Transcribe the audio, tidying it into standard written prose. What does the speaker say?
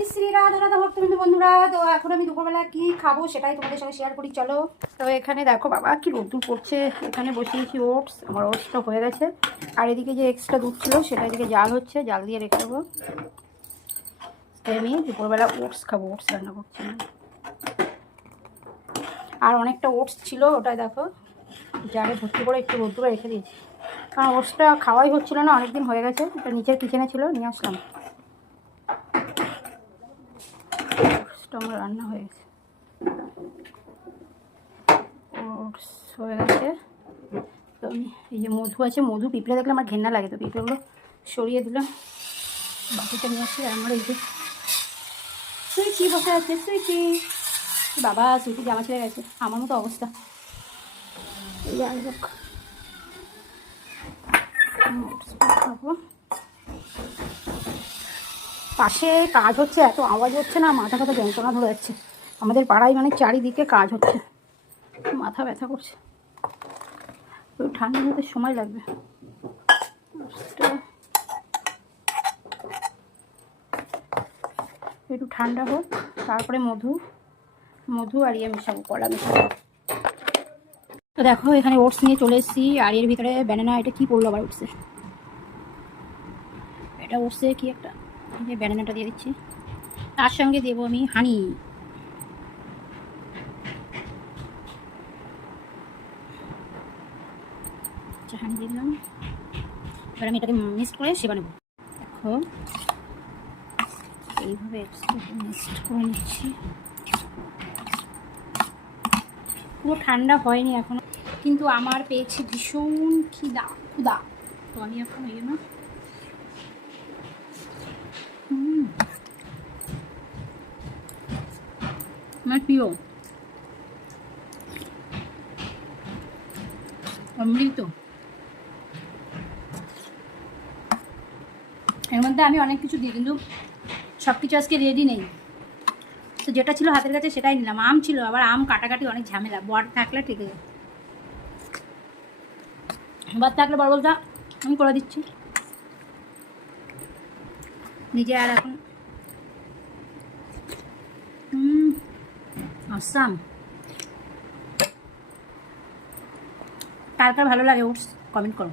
শ্রী রাধা রাধা ভক্তবৃন্দ বন্ধুরা, তো এখন আমি দুপুরবেলা কি খাবো সেটাই তোমাদের সঙ্গে শেয়ার করি। চলো। তো এখানে দেখো বাবা কি রোদ্দুর পড়ছে। এখানে বসিয়েছি ওটস, আমার ওটসটা হয়ে গেছে। আর এদিকে যে এক্সট্রা দুধ ছিল সেটা এদিকে জাল হচ্ছে, জাল দিয়ে রেখে দেবো। আমি দুপুরবেলা ওটস খাবো, ওটস রান্না করছি। আর অনেকটা ওটস ছিল, ওটা দেখো জারে ভর্তি করে একটু রোদ্দুরে রেখে দিয়েছি, কারণ ওটসটা খাওয়াই হচ্ছিলো না, অনেকদিন হয়ে গেছে। এটা নিচের কিচেনে ছিল, নিয়ে আসলাম। আমার রান্না হয়ে গেছে, ওটস হয়ে গেছে। তো আমি এই যে মধু আছে, মধু পিঁপড়ে দেখলে আমার ঘেন্না লাগে, তো পিঁপড়েগুলো সরিয়ে দিলাম, বাটিটা নিয়ে আসি। আর আমার এই যে সুইটি বসে আছে, সুইটি বাবা, সুইটি জামা ছেড়ে গেছে, আমার মতো অবস্থা। যাই হোক, খাবো। পাশে কাজ হচ্ছে, এত আওয়াজ হচ্ছে না, মাথা ব্যথা যন্ত্রণা ধরে যাচ্ছে। আমাদের পাড়ায় মানে চারিদিকে কাজ হচ্ছে, মাথা ব্যথা করছে। তো ঠান্ডা হতে সময় লাগবে। একটু ঠান্ডা হোক, তারপরে মধু আর ইয়ে মেশাবো, কলা মেশাবো। তো দেখো এখানে ওটস নিয়ে চলে এসেছি, আর এর ভিতরে ব্যানানা। এটা কি পড়লো আবার ওটসে? এটা ওটসে কি একটা, যে ব্যানানাটা দিয়ে দিচ্ছি। তার সঙ্গে দেবো আমি হানি। আচ্ছা, হানি দিয়ে দিলাম। এবার আমি এটাকে মিক্সড করে সেবা নেবো। দেখো এইভাবে মিক্সড করে নিচ্ছি। পুরো ঠান্ডা হয়নি এখনো, কিন্তু আমার পেয়েছি ভীষণ ক্ষুধা। তো আমি এখন ওই জন্য আমার প্রিয় অমৃত। এর মধ্যে আমি অনেক কিছু দিই, কিন্তু সব কিছু আজকে রেডি নেই। তো যেটা ছিল হাতের কাছে সেটাই নিলাম। আম ছিল, আবার আম কাটাকাটি অনেক ঝামেলা। বর থাকলে ঠিক আছে, বর থাকলে বর বলতা আমি করে দিচ্ছি, নিজে আর এখন আসাম। কার কার ভালো লাগে ওটস কমেন্ট করো।